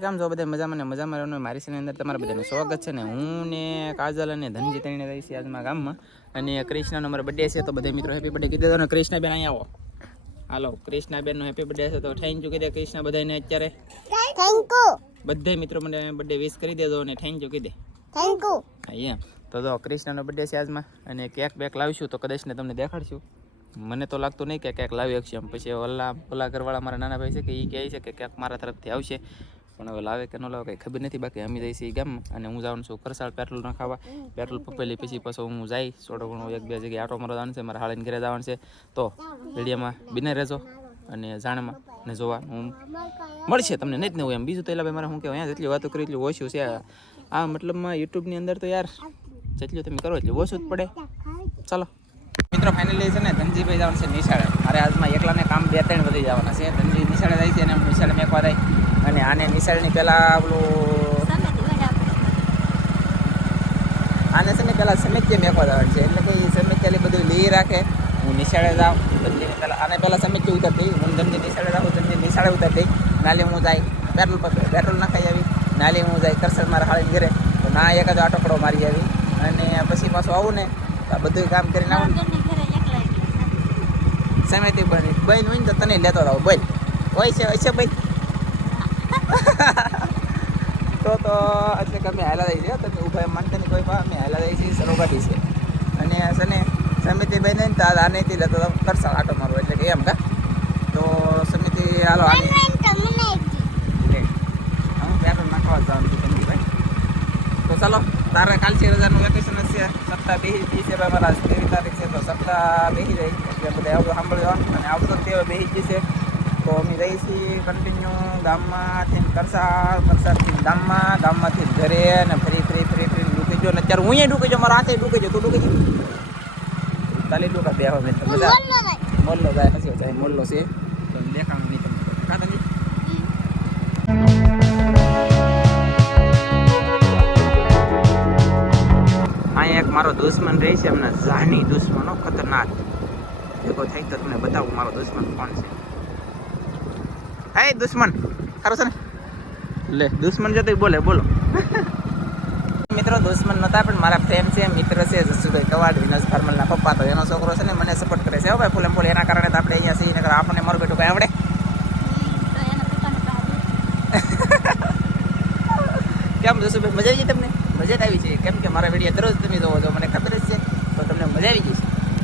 કેમ છો બધા મજામાં ને મજામાં રહેવાનું મારી ચેનલ અંદર તમારા બધાનું સ્વાગત છે ને હું ને કાજલ અને ધનજી તણીને રહી છે આજમાં ગામમાં અને કૃષ્ણનો મારો બર્થડે છે તો બધા મિત્રો હેપી બર્થડે કીધો તો ને કૃષ્ણબેન અહીંયા આવો હાલો કૃષ્ણબેનનો હેપી બર્થડે છે તો થેન્ક યુ કીધે કૃષ્ણ બધાને અત્યારે થેન્ક યુ બધા મિત્રો મને બર્થડે વિશ કરી દેજો અને થેન્ક યુ કીધે થેન્ક યુ અહીંયા તો જો કૃષ્ણનો બર્થડે છે આજમાં અને કેક બેક લાવીશું તો કદાચ ને તમને દેખાડશું મને તો લાગતું નહીં કે કેક લાવી શકશે એમ પછી ઓલા ઘરવાળા મારા નાના ભાઈ છે કે એ કહે છે કે કેક મારા તરફથી આવશે પણ હવે લાવે કે ન લાવે કંઈ ખબર નથી બાકી અમે જઈએ છીએ ગામમાં અને હું જવાનું છું કરસાળ પેટ્રોલ ન ખાવા પેટ્રોલ પપેલી પછી હું જાય થોડો ઘણો એક બે જગ્યાએ આટો મારવા જવાનું છે મારા હાળીને ઘરે જવાનું છે તો વિડીયોમાં બિને રહેજો અને જાણમાં ને જોવા હું મળશે તમને નહીં જ નહીં હોય એમ બીજું તો એટલે મારે શું કહેવાય અહીંયા જેટલી વાતો કરી એટલું ઓછું છે આ મતલબમાં યુટ્યુબની અંદર તો યાર જેટલું તમે કરો એટલું ઓછું જ પડે ચાલો મિત્રો ફાઇનલી છે ને ધનજીભાઈ જવાનું છે નિશાળે મારે આજમાં એકલાને કામ 2-3 વધી જવાના છે ધનજી નિશાળે જાય છે અને નિશાળે મેકવા જાય અને આને નિશાળની પહેલાં પેલું આને છે ને પહેલાં સમિત્ય મેકવા જવાનું છે એટલે કે એ સમિત્યાલી બધું લઈ રાખે હું નિશાળે જાઉં ધનજીને પહેલાં આને પહેલાં સમિત્ય ઉતરતી હું ધનજી નિશાળે જાઉં ધનજી નિશાળે ઉતરતી નાલી હું જાય પેટ્રોલ નાખાઈ આવી નાલી હું જાય કરસર મારા હાળીને ઘરે તો ના એકાદો આટોકડો મારી આવી અને પછી પાછું આવું ને તો બધું કામ કરીને આવું સમયથી બની બહેન હોય ને તો તને લેતો રહો બોલ હોય છે ભાઈ તો એટલે કે અમે હાલા દઈ છીએ તમે ઉભા માનતા નહીં કોઈ અમે હાલા દઈ છીએ સરોગાટી છે અને છે ને સમિતિ બહેન ને તો આનેથી લેતો કરસાળ આટો મારો એટલે કે એમ કા તો સમિતિ હાલો આને હું પેટ્રોલ નાખવા જવાનું છું સમિતિભાઈ તો ચાલો તારે કાલથી રજાનું વેકેશન છે સપ્તાહ બેસી છે ભાઈ મારા 13 તારીખ છે તો સપ્તાહ બેસી જાય એટલે બધા આવડું સાંભળવાનું અને આવતો તે બેસી જશે તો અમે રહી છીએ કન્ટિન્યુ ગામમાંથી કરસાળથી ગામમાંથી ઘરે અને ફરી ડૂકી જો ને અત્યારે હું ડૂકી જાઉં મારા હાથે ડૂકી જાઉં તું ડૂકી જાઉં તાલી ડૂકા બે હવે મજા મોલ્લો જાય પછી જાય મોલ્લો છે તો દેખાણું નહીં તમને કાં તને અહીંયા એક મારો દુશ્મન રહે છે એમના જાની દુશ્મનો ખતરનાક ભેગો થાય તો તમને બતાવું મારો દુશ્મન કોણ છે હે દુશ્મન સારો છે ને લે દુશ્મન જતો બોલો મિત્રો દુશ્મન નહોતા પણ મારા ફ્રેન્ડ છે મિત્ર છે જસુભાઈ કવાડ વિનસ ફાર્મલના પપ્પા તો એનો છોકરો છે ને મને સપોર્ટ કરે છે હો ભાઈ ફૂલ એના કારણે તો આપણે અહીંયા છીએ નકર આપણને મારું બેટું કઈ આવડે કેમ જસુભાઈ મજા આવી ગઈ તમને મજા આવી છે કેમ કે મારા વિડીયો દરરોજ તમે જોવો છો મને ખબર જ છે તો તમને મજા આવી ગઈ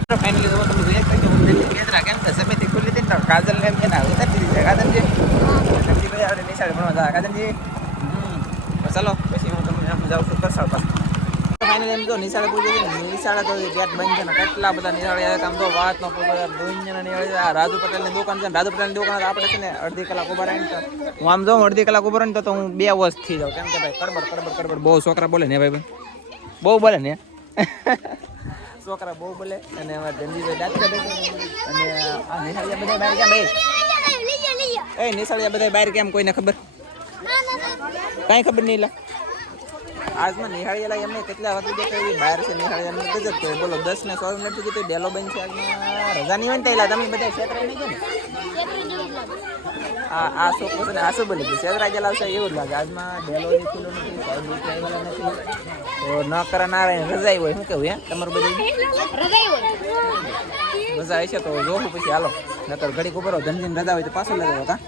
છે ફાઇનલી જોવો તમે જોઈએ કે હું કેતરા કેમ કે સમિતિ ખુલ્લી હતી ને કાજલ એમ કે ના ઉતરતી દીધી કાજલજી સંજીભાઈ આપણે નિશાળે ભણવા જા કાજલજી ચાલો પછી હું તમને એમ જાઉં છું કરસાળ પાસે ફાઇનલી એમ જો નિશાળે પૂછી નિશાળે તો ગેટ બંધ છે ને કેટલા બધા નિશાળે આમ તો વાત ન પૂછો દુનિયાના નિશાળે આ રાજુ પટેલની દુકાન છે ને રાજુ પટેલની દુકાન આપણે છે ને અડધી કલાક ઉભા રહીને તો હું આમ જાઉં અડધી કલાક ઉભા રહીને તો હું 2 વર્ષ થઈ જાઉં કેમ કે ભાઈ કડબડ બહુ છોકરા બોલે ને ભાઈ બહુ બોલે ને છોકરા બહુ બોલે અને અમારા ધનજીભાઈ દાંત કાઢે અને આ નિશાળિયા બધા બહાર કેમ ભાઈ નિશાળિયા બધા બહાર કેમ કોઈને ખબર કાંઈ ખબર નહીં લા આજમાં નિહાળિયેલા એમને કેટલા વાગે દેખાય બહાર છે નિહાળિયા ગજબ છે બોલો 10 ને 100 મિનિટ સુધી તો ડેલો બંધ છે આજમાં રજાની હોય ને તૈલા તમે બધા ક્ષેત્ર નહીં ગયો ને આ છોકરો છે ને આ શું બોલી ગયું ક્ષેત્ર ગયેલા છે એવું જ લાગે આજમાં ડેલો ખુલ્લો નથી તો ન કરા ના રહે રજાઈ હોય શું કેવું હે તમારું બધું રજા હશે તો જોવું પછી હાલો નકર ઘડીક ઉભો રહો ધનજીને રજા હોય તો પાછું લગાવો કા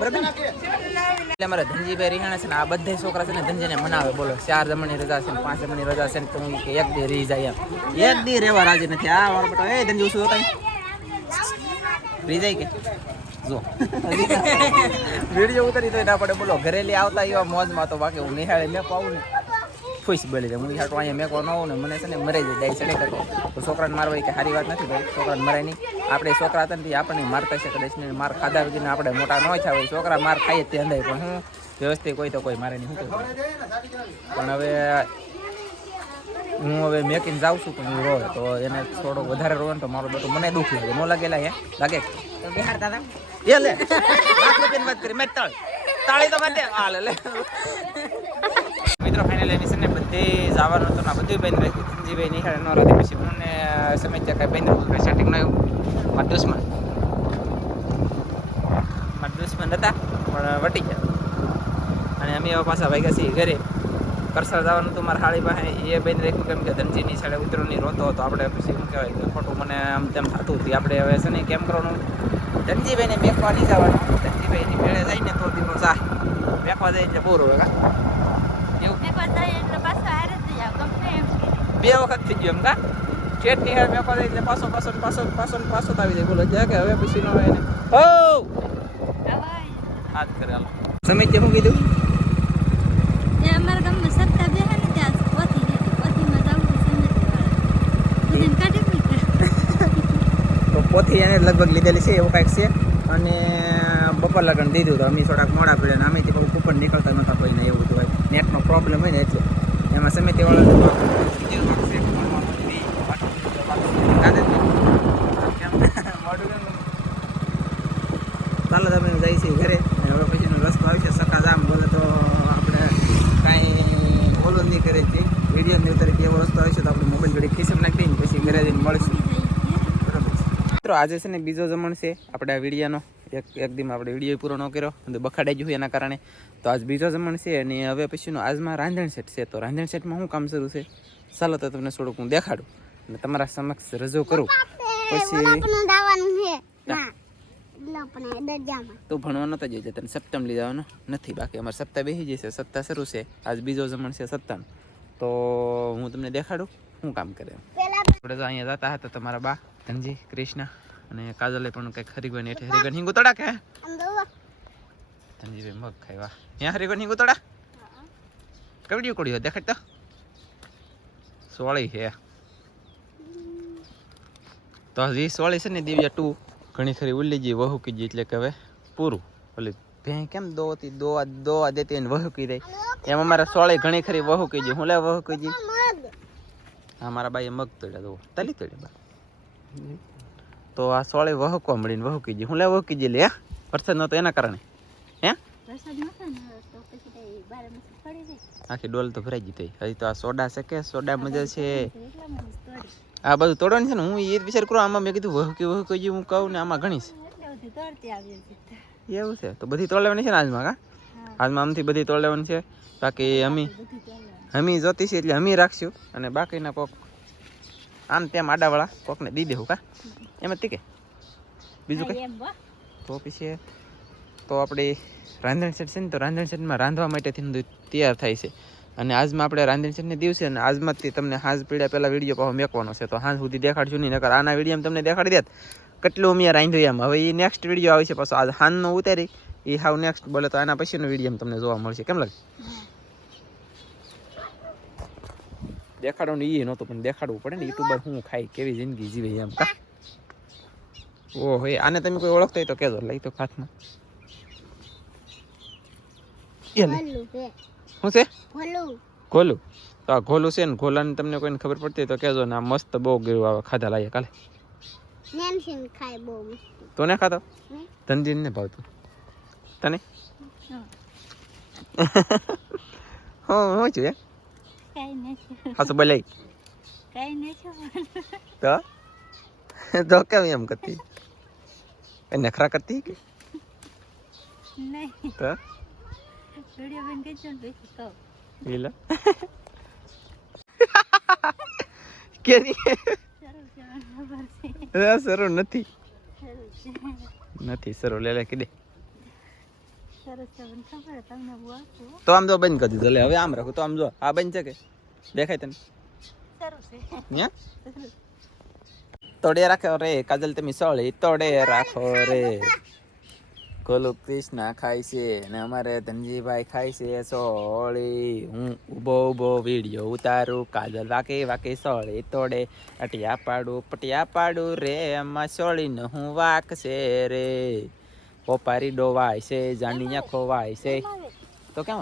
બરાબર એટલે અમારે ધનજીભાઈ રીહાણા છે ને આ બધા છોકરા છે ને ધનજીને મનાવે બોલો 4 જમણની રજા છે ને 5 જમણની રજા છે ને તો હું કે એક દી રહી જાય એમ એક દી રહેવા રાજી નથી આ મારો બેટો એ ધનજી શું હતા રહી જાય કે જો વિડીયો ઉતરી તો ના પડે બોલો ઘરેલી આવતા એવા મોજમાં તો બાકી હું નિહાળે મેં પાવું ને ખુશ બોલી જાય હું હાટો અહીંયા મેકવા ન હોઉં ને મને છે ને મરાઈ જાય ડાઈ ચડે કરતો તો છોકરાને મારવા કે સારી વાત નથી ભાઈ છોકરાને મરાય નહીં આપણે છોકરા હતા ને આપણને મારતા છે કદાચ ને માર ખાધા વગરને આપણે મોટા ન થયા હોય છોકરા માર ખાઈએ તે અંદાય પણ હું વ્યવસ્થિત કોઈ તો કોઈ મારે નહીં શું પણ હવે હું મેકીને જાઉં છું પણ હું રોવે તો એને થોડો વધારે રોવે ને તો મારો બેટો મને દુઃખ લાગે ન લાગેલા હે લાગે એ લે વાત કરી મેં તાળી તો માટે હાલે લે મિત્રો ફાઇનલી એની છે ને બધે જવાનું હતું ને બધું બંધ રાખ્યું ધનજીભાઈ નિહાળે ન રહેતી પછી મને સમજ્યા કાંઈ બંધ હતું સેટિંગ ન આવ્યું મારા દુશ્મન હતા પણ વટી ગયા અમે એવા પાછા વાગ્યા છીએ ઘરે. કરસર જવાનું હતું મારા હાળી પાસે, એ બેન રાખ્યું કેમ કે ધનજીની સાડે ઉતરોની રોતો હતો. આપણે પછી શું કહેવાય કે ખોટું મને આમ તેમ થતું હતું. આપણે હવે છે ને કેમ કરવાનું, ધનજીભાઈને મેકવા નહીં જવાનું. ધનજીભાઈની મેળે જાય ને તો દીનો સા મેકવા જાય એટલે બોર હોય એવું. બે વખત થઈ ગયું એમ કા ચેટની હેર મેકવા જાય એટલે પાછો આવી જાય. બોલો કે હવે પછી નો એને હો હાથ કરે હાલો સમય તે શું કીધું અમારા ગામમાં સત્તા બે હે ને ત્યાં પોથી નથી. પોથીમાં જવું તો પોથી એને લગભગ લીધેલી છે એવું કાંઈક છે. અને બપોર લગન દીધું તો અમે થોડાક મોડા પડ્યા ને અમેથી બહુ કૂપન નીકળતા નહોતા કોઈને. એવું હતું નેટનો પ્રોબ્લેમ હોય ને એટલે એમાં સમિતિવાળા ચાલો તમે જઈએ છીએ ઘરે. હવે પછીનો રસ્તો આવશે સકાજામ બોલે તો આપણે કાંઈ બોલો નહીં કરે છે. વિડીયો ની ઉતરે એવો રસ્તો આવશે તો આપણે મોબાઈલ ઘડી ખિસ્સામાં નાખી દઈને પછી ઘરે જઈને મળશું. બરાબર મિત્રો આજે છે ને બીજો જમણ છે આપણે આ વિડીયાનો. એક દિન આપણે વિડીયો પૂરો ન કર્યો અને બખાડાઈ ગયું એના કારણે. તો આજ બીજો જમણ છે અને હવે પછીનો આજમાં રાંધણ સેટ છે. તો રાંધણ સેટમાં શું કામ શરૂ છે ચાલો તો તમને થોડુંક હું દેખાડું અને તમારા સમક્ષ રજૂ કરું. પછી તો ભણવાનો તો જ તને સપ્તમ લઈ જવાનો નથી. બાકી અમારે સપ્તાહ બેસી જશે. સપ્તાહ શરૂ છે. આજ બીજો જમણ છે સપ્તાહનો. તો હું તમને દેખાડું શું કામ કરે. આપણે તો અહીંયા જતા હતા તમારા બા ધનજી કૃષ્ણ અને કાજલે પણ કંઈક હરિગન હેઠે હરિગન હિંગુ તોડા કે ધનજીભાઈ મગ ખાવા ત્યાં હરિગન હિંગુ તોડા કવડ્યું કડ્યું દેખાડ તો સોળી છે. તો હજી સોળી છે ને દિવ્યા 2 ઘણી ખરી ઉલ્લી ગઈ વહુકી ગઈ એટલે કે હવે પૂરું. ઓલી ભેં કેમ દોવા દેતી એને વહુકી દઈ એમ અમારે સોળી ઘણી ખરી વહુકી ગઈ. હું લે વહુકી ગઈ હા મારા બાઈએ મગ તોડ્યા દો તલી તોડ્યા બા. તો આ સોળી વહુકવા મળીને વહુકી ગઈ. હું લે વહુકી ગઈ લે વરસાદ નહોતો એના કારણે હે આખી ડોલ તો ભરાઈ ગઈ થઈ. હજી તો આ સોડા છે કે સોડા મજા છે. આ બધું તોડવાનું છે ને હું એ વિચાર કરું. આમાં મેં કીધું વહુકી ગઈ હું કહું ને આમાં ઘણી છે એવું છે. તો બધી તોડ લેવાની છે ને આજમાં કા આજમાં આમથી બધી તોડ લેવાની છે. બાકી અમી જોતી છે એટલે અમી રાખશું અને બાકીના કોક આમ તેમ આડાવાળા કોકને દી દેવું કા એમ જ કે બીજું કંઈ. તો પછી તો આપણે રાંધણ સેટ છે ને તો રાંધણ સેટમાં રાંધવા માટેથી તૈયાર થાય છે. અને આજમાં આપણે રાંધણ સેટને દિવસે અને આજમાંથી તમને હાંજ પીડ્યા પહેલાં વિડીયો પાછો મેકવાનો છે. તો હાંજ સુધી દેખાડશું નહીં નકર આના વિડીયો તમને દેખાડી દેત કેટલું અમે રાંધ્યું એમ. હવે એ નેક્સ્ટ વિડીયો આવશે પાછો આજ હાંજનો ઉતારી એ હાવ નેક્સ્ટ બોલે તો આના પછીનો વિડીયો તમને જોવા મળશે. કેમ લાગે દેખાડવાનું એ નહોતું પણ દેખાડવું પડે ને. યુટ્યુબર હું ખાઈ કેવી જિંદગી જીવે એમ કા. ઓહો આને તમે કોઈ ઓળખતા હોય તો કહેજો. લઈ તો હાથમાં શું છે ઘોલું. તો આ ઘોલું છે ને ઘોલાની તમને કોઈને ખબર પડતી તો કહેજો ને. આ મસ્ત બહુ ગયું આવે ખાધા લાગે કાલે તો ને ખાતો ધનજી ને ભાવતું તને હું છું હાસુ બોલાઈ તો કેમ એમ કરતી નખરા કરતી કે તો લીલા કેની સરો નથી સરો લે કીધે તો આમ જો બંધ કરી દીધું. હવે આમ રાખું તો આમ જો આ બંધ છે કે દેખાય તને તોડે રાખો રે કાજલ તમે સોળી તોડે રાખો રે. ગોલું કૃષ્ણ ખાય છે અને અમારે ધનજીભાઈ ખાય છે સોળી. હું ઊભો વિડીયો ઉતારું કાજલ વાકે સોળી તોડે પટિયા પાડું રે એમાં સોળીને હું વાક છે રે. પોપારી ડોવાય છે જાંડિયા ખોવાય છે તો કેમ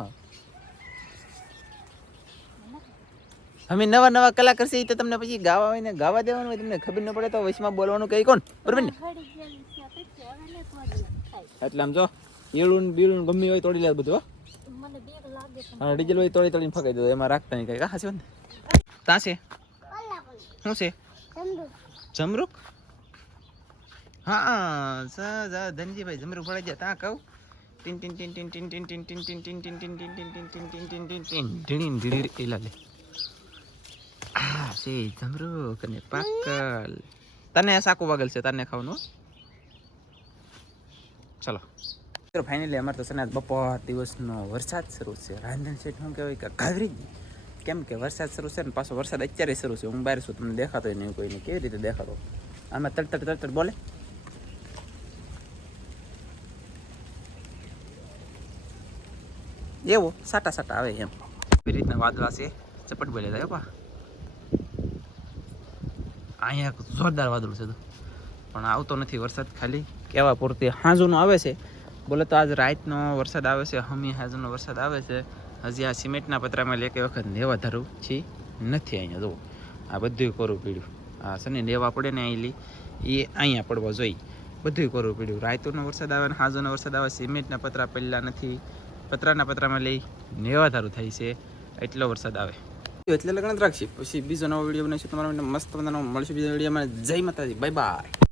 અમે નવા કલાકાર છે તો તમને પછી ગાવા હોય ને ગાવા દેવાનું હોય. તમને ખબર ન પડે તો વચમાં બોલવાનું કઈ કોણ બરોબર ને. એટલે આમ જો ઈળું બીળું ગમે હોય તોડી લે બધું. હા ડીઝલ હોય તોડીને ફગાઈ દો એમાં રાખતા નહીં કઈ. હા છે ને ત્યાં છે શું છે જમરૂક. હા ધનજીભાઈ જમરૂક ફળાઈ જાય ત્યાં કહું ટીન ટીન ટીન ટીન ટીન ટીન ટીન ટીન ટીન ટીન ટીન ટીન ટીન ટીન ટીન ટીન ટીન ટીન ટીન ઢીણી ઢીણી એલા લે આ છે જમરૂ કને પાકલ તને સાકુ વાગલ છે તને ખાવાનું ચલો મિત્રો ફાઇનલી અમારે તો છે ને બપોર દિવસનો વરસાદ શરૂ છે રાંધણ સેટ શું કહેવાય કે ગાભરી જ કેમ કે વરસાદ શરૂ છે ને પાછો વરસાદ અત્યારે શરૂ છે હું બહાર છું તમને દેખાતો નહીં કોઈને કેવી રીતે દેખાતો આમાં તડતડ તડતડ બોલે એવો સાટા સાટા આવે એમ એવી રીતના વાદળા છે ચપટ બોલે થાય પા અહીંયા જોરદાર વાદળું છે તો પણ આવતો નથી વરસાદ ખાલી કેવા પૂરતી હાંજુનો આવે છે બોલે તો આજ રાતનો વરસાદ આવે છે હમી હાજુનો વરસાદ આવે છે હજી આ સિમેન્ટના પતરામાં લેકે વખત નેવા ધારું છી નથી અહીંયા જુઓ આ બધું કરવું પડ્યું આ શનિ નેવા પડે ને અહીં એ અહીંયા પડવા જોઈએ બધું કરવું પડ્યું રાતનો વરસાદ આવે ને હાજુનો વરસાદ આવે સિમેન્ટના પતરા પડેલા નથી પતરાના પતરામાં લઈ નેવા ધારું થાય છે એટલો વરસાદ આવે એટલે લગ્ન રાખશે પછી બીજો નવો વિડીયો બનાવીશું તમારા મસ્ત મજાનો મળશે બીજા વિડીયોમાં જય માતાજી બાય બાય